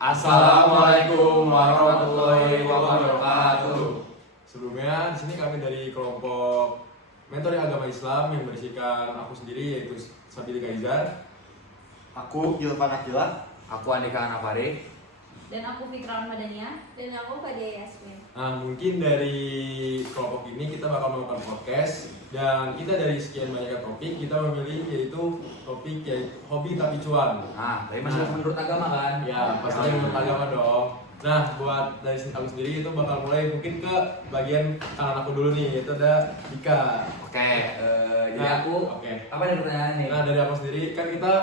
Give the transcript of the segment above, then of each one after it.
Assalamualaikum warahmatullahi wabarakatuh. Sebelumnya di sini kami dari kelompok Mentori Agama Islam yang berisikan aku sendiri yaitu Sabili Gaizar, Aku Yulfan Akila. Aku Andika Anapari. Dan aku Fikra Madania. Dan aku Fadia Yasmin. Nah, mungkin dari kelompok ini kita bakal melakukan podcast dan kita dari sekian banyak topik kita memilih yaitu topik yaitu hobi tapi cuan. Nah, tapi masih menurut agama kan? Ya, pastinya menurut agama dong. Nah, buat dari aku sendiri itu bakal mulai mungkin ke bagian kanan aku dulu nih, yaitu ada Dika. Oke, jadi Nah, aku oke. apa nih pertanyaan nih? Nah, dari aku sendiri kan kita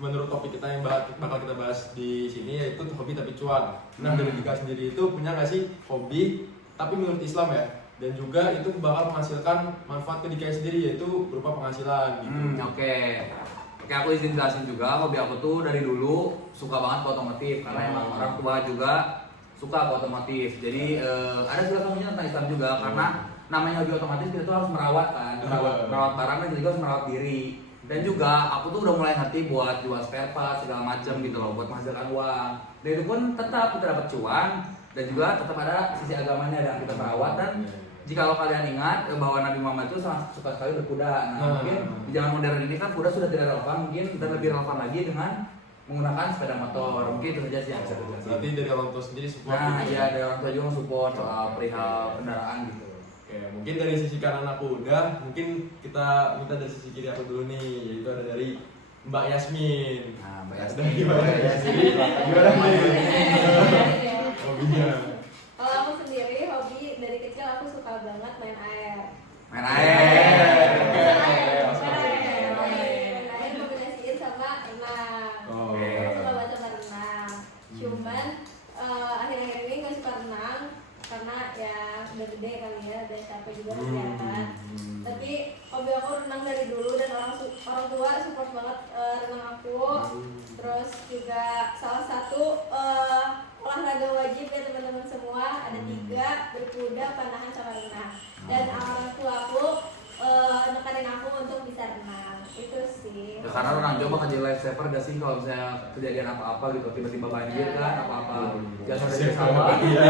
menurut topik kita yang bakal kita bahas di sini yaitu hobi tapi cuan. Nah, dari Dika sendiri itu punya nggak sih hobi tapi menurut Islam ya? Dan juga itu bakal menghasilkan manfaat ke Dika sendiri yaitu berupa penghasilan gitu. Oke, aku izin jelasin juga, hobi aku tuh dari dulu suka banget ke otomotif karena emang orang tua juga suka ke otomotif. Jadi ada salah satunya tentang Islam juga karena namanya hobi otomotif kita tuh harus merawat kan, merawat barang dan juga harus merawat diri. Dan juga aku tuh udah mulai ngerti buat jual spare part segala macam gitu loh buat menghasilkan uang. Dan itu pun tetap kita dapat cuan dan juga tetap ada sisi agamanya dan kita merawat. Dan jika kalian ingat bahwa Nabi Muhammad itu sangat suka sekali berkuda. Nah, mungkin di zaman modern ini kan kuda sudah tidak relevan, mungkin dan lebih relevan lagi dengan menggunakan sepeda motor. Mungkin itu saja sih yang bisa dijelasin. Berarti dari orang tua sendiri support. Nah, gitu. iya dari orang tua juga support soal perihal kendaraan gitu. Oke, mungkin dari sisi kanan aku udah, mungkin kita minta dari sisi kiri aku dulu nih, yaitu ada dari Mbak Yasmin. Nah, Mbak Dari Yasmin. Mbak Yasmin. Gimana nih? Hobinya. Kalau aku sendiri hobi dari kecil aku suka banget main air. Main air. Main air kombinasiin sama renang. Oh. Aku suka banget sama renang. Cuman akhir-akhir ini nggak suka renang karena ya udah gede kali ya, udah capek juga kelihatan. Tapi hobi aku renang dari dulu dan orang tua support banget renang aku. Terus juga salah satu olahraga wajib ya teman-teman semua ada 3, berkuda, panahan sama renang. Dan orang tua aku nekanin aku untuk bisa renang. Itu sih. Ya, karena orang Jawa bakal jadi life saver gak sih kalau misalnya kejadian apa-apa gitu tiba-tiba banjir kan apa-apa jangan ada di sawah. Iya.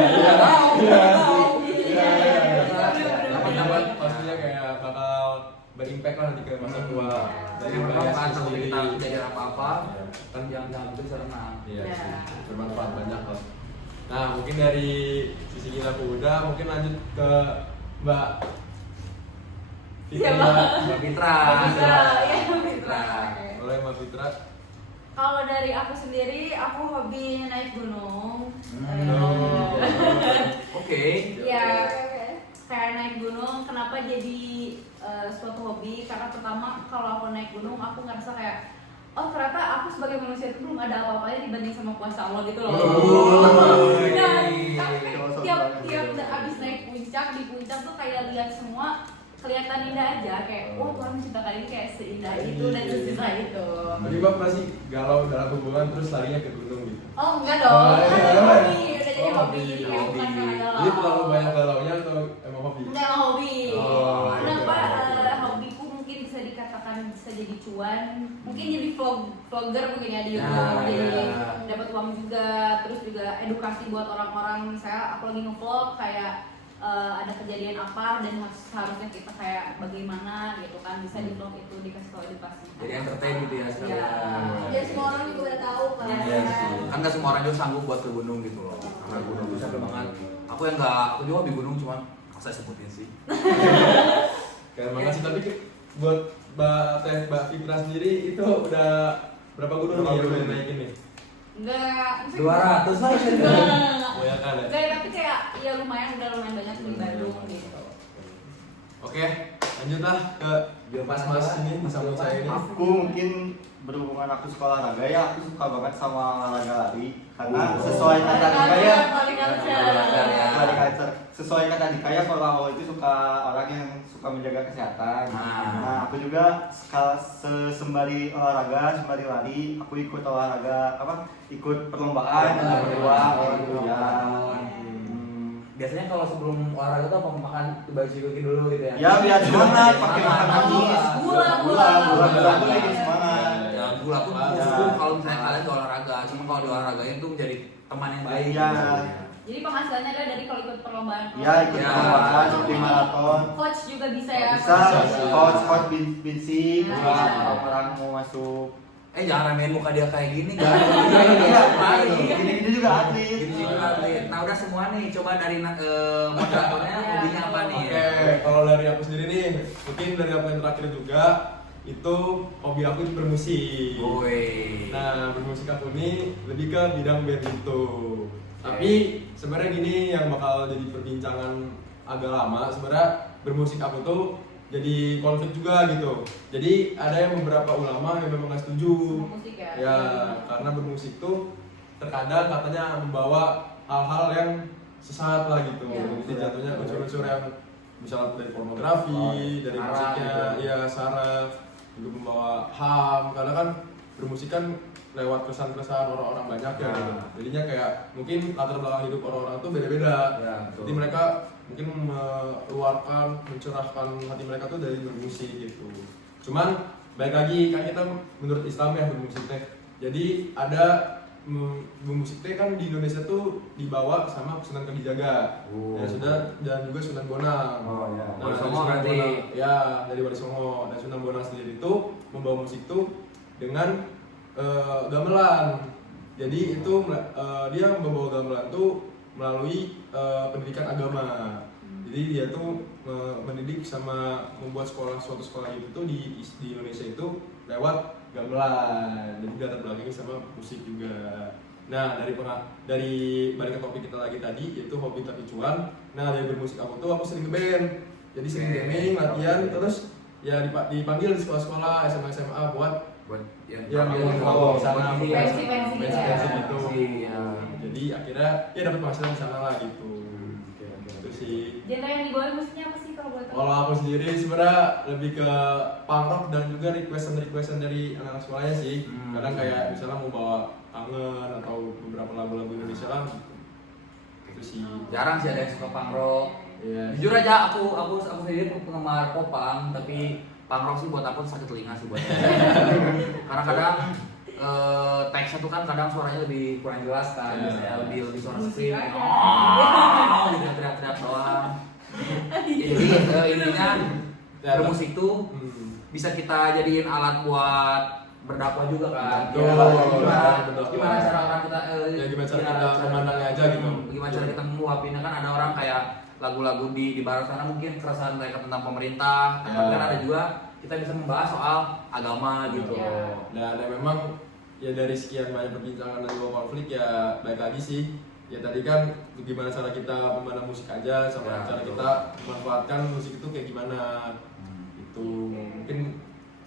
Dapat Pastinya kayak bakal berimpact lah nanti ke masa tua. Dari Mbak kan Yasmin sampai sendiri. kita kejadian apa-apa Iya. kan jangan bisa renang. Iya, Ya. sih. Bermanfaat banyak kok. Nah, mungkin dari sisi kita aku udah, mungkin lanjut ke Mbak Siapa? Mbak Fitra. Mbak Fitra. Oleh Mbak Fitra. Kalau dari aku sendiri, aku hobi naik gunung. Oke. Ya, kayak naik gunung. Kenapa jadi suatu hobi? Karena pertama, kalau aku naik gunung, aku ngerasa kayak oh ternyata aku sebagai manusia itu belum ada apa-apanya dibanding sama kuasa Allah gitu loh. Dan tiap abis naik puncak, di puncak tuh kayak lihat semua kelihatan indah aja, kayak wah Tuhan menciptakan ini kayak seindah itu dan seindah itu. Jadi Mbak masih galau dalam hubungan terus larinya ke gunung gitu. Oh enggak dong, Oh, kan iya. hobi, udah jadi Oh, hobi, hobi, kayak bukan karena galau. Jadi terlalu banyak galaunya atau emang hobi? Enggak hobi. Oh, Kenapa iya. hobiku mungkin bisa dikatakan bisa jadi cuan, mungkin jadi vlogger mungkin ya di YouTube, Nah, jadi iya. dapat uang juga, terus juga edukasi buat orang-orang. Misalnya aku lagi ngevlog kayak ada kejadian apa dan harusnya kita kayak bagaimana gitu kan, bisa di vlog itu dikasih tahu edukasi. Jadi entertain gitu ya sekalian. Ya semua orang juga udah tahu kan. Iya sih. Kan nggak semua orang juga sanggup buat ke gunung gitu loh. Karena gunung itu capek banget. Aku yang nggak, aku juga hobi gunung cuman saya sebutin sih. Kayak makasih tapi buat Mbak Fitra sendiri itu udah berapa gunung nih yang udah naikin nih? Enggak, 200 lah ya. Oh ya kan ya? Enggak, tapi kayak ya lumayan banyak di Bandung gitu. Oke, lanjutlah ke mas ini bersama saya ini. Aku mungkin berhubungan aku suka olahraga ya, aku suka banget sama olahraga lari karena sesuai kata Dika ya. Sesuai kata Dika ya, kalau aku itu suka orang yang suka menjaga kesehatan. Nah, aku juga sembari olahraga, sembari lari, aku ikut olahraga ikut perlombaan dan dapat uang gitu ya. Biasanya kalau sebelum olahraga tuh apa makan baju dulu gitu ya? Ya biar semangat, pakai makan manis. Gula tuh bikin semangat. Ya gula tuh Ya. cukup kalau misalnya kalian gak olahraga. Cuma teman-teman kalau di olahragain tuh menjadi teman yang baik. Iya. Jadi penghasilannya adalah dari kalau ikut perlombaan. Iya, ikut Ya. perlombaan seperti maraton. Coach juga bisa ya. Bisa, coach binsip, Ya. orang mau masuk. Jangan ramein muka dia kayak gini kan. Gini-gini juga atlet. Gini juga atlet. Nah udah semua nih, coba dari moderatornya Ya. hobinya apa nih? Oke, kalau dari aku sendiri nih, mungkin dari aku yang terakhir juga, itu hobi aku itu bermusik. Woi. Nah, bermusik aku ini lebih ke bidang band itu. Tapi sebenarnya gini yang bakal jadi perbincangan agak lama. Sebenarnya bermusik aku tuh jadi konflik juga gitu. Jadi ada yang beberapa ulama yang memang nggak setuju. Sama musik ya. Ya, karena bermusik tuh terkadang katanya membawa hal-hal yang sesat lah gitu. Ya. Jadi jatuhnya unsur-unsur yang misalnya dari pornografi, dari Sara musiknya, gitu. ya sara, juga membawa HAM. Karena kan bermusik kan lewat kesan-kesan orang-orang banyak ya gitu. Jadinya kayak mungkin latar belakang hidup orang-orang tuh beda-beda. Ya, betul. Jadi mereka mungkin meluarkan, mencerahkan hati mereka tuh dari bermusik gitu. Cuman baik lagi kan kita menurut Islam ya bermusik teh. Jadi ada bermusik teh kan di Indonesia tuh dibawa sama Sunan Kalijaga. Ya sudah, dan juga Sunan Bonang. Oh ya. Nah, Wali dari Songo Sunan berarti. Bonang, ya dari Wali Songo. Dan Sunan Bonang sendiri itu membawa musik tuh dengan gamelan. Jadi itu dia membawa gamelan tuh melalui pendidikan agama. Jadi dia tuh mendidik sama membuat suatu sekolah itu tuh di Indonesia itu lewat gamelan. Jadi latar belakangnya sama musik juga. Nah dari balik ke topik kita lagi tadi yaitu hobi tapi cuan. Nah dari bermusik aku sering ngeband. Jadi sering jamming, latihan, terus ya dipanggil di sekolah-sekolah SMA buat yang Oh, sana pensi gitu. Ya. Jadi akhirnya ya dapat penghasilan di sana lah gitu. Itu sih. Genre yang dibawain musiknya apa sih kalau boleh tahu? Kalau aku sendiri sebenarnya lebih ke punk rock dan juga requestan dari anak-anak sekolahnya sih. Kadang kayak misalnya mau bawa kangen atau beberapa lagu-lagu Indonesia lah gitu. Itu sih. Jarang sih ada yang suka punk rock. Iya. Jujur aja aku sendiri penggemar popang, tapi punk rock sih buat aku sakit telinga sih buat saya. Karena kadang teksnya tuh kan kadang suaranya lebih kurang jelas kan, Iya. biasanya lebih suara Musik scream, aja. gitu teriak-teriak doang. Jadi intinya bermusik tuh bisa kita jadiin alat buat berdakwah juga kan. Betul. Gimana cara orang kita Ya, gimana cara kita memandangnya aja gitu. Gimana cara kita meluapinnya kan ada orang kayak lagu-lagu di barat sana mungkin keresahan mereka tentang pemerintah, tapi kan ada juga kita bisa membahas soal agama gitu. Dan ya memang ya dari sekian banyak perbincangan dan juga konflik ya baik lagi sih. Ya tadi kan gimana cara kita memandang musik aja sama Ya, cara betul. kita memanfaatkan musik itu kayak gimana. Itu mungkin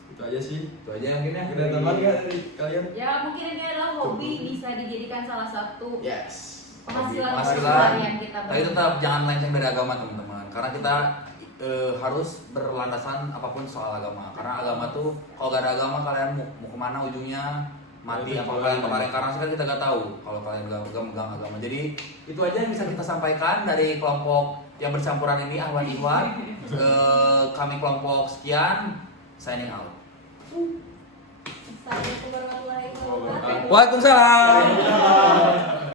itu aja sih. Itu aja mungkin ya. Mungkin ada tambahan nggak dari kalian? Ya mungkin ini adalah hobi bisa dijadikan salah satu Yes. penghasilan yang kita Tapi tetap jangan melenceng dari agama teman-teman, karena kita harus berlandasan apapun soal agama. Karena agama tuh kalau gak ada agama kalian mau kemana ujungnya mati apa kalian bakal reinkarnasi kan kita gak tahu kalau kalian gak megang agama. Jadi itu aja yang bisa kita sampaikan dari kelompok yang bercampuran ini Ahwan Ikhwan. Kami kelompok sekian, signing out. Assalamualaikum warahmatullahi wabarakatuh. Waalaikumsalam.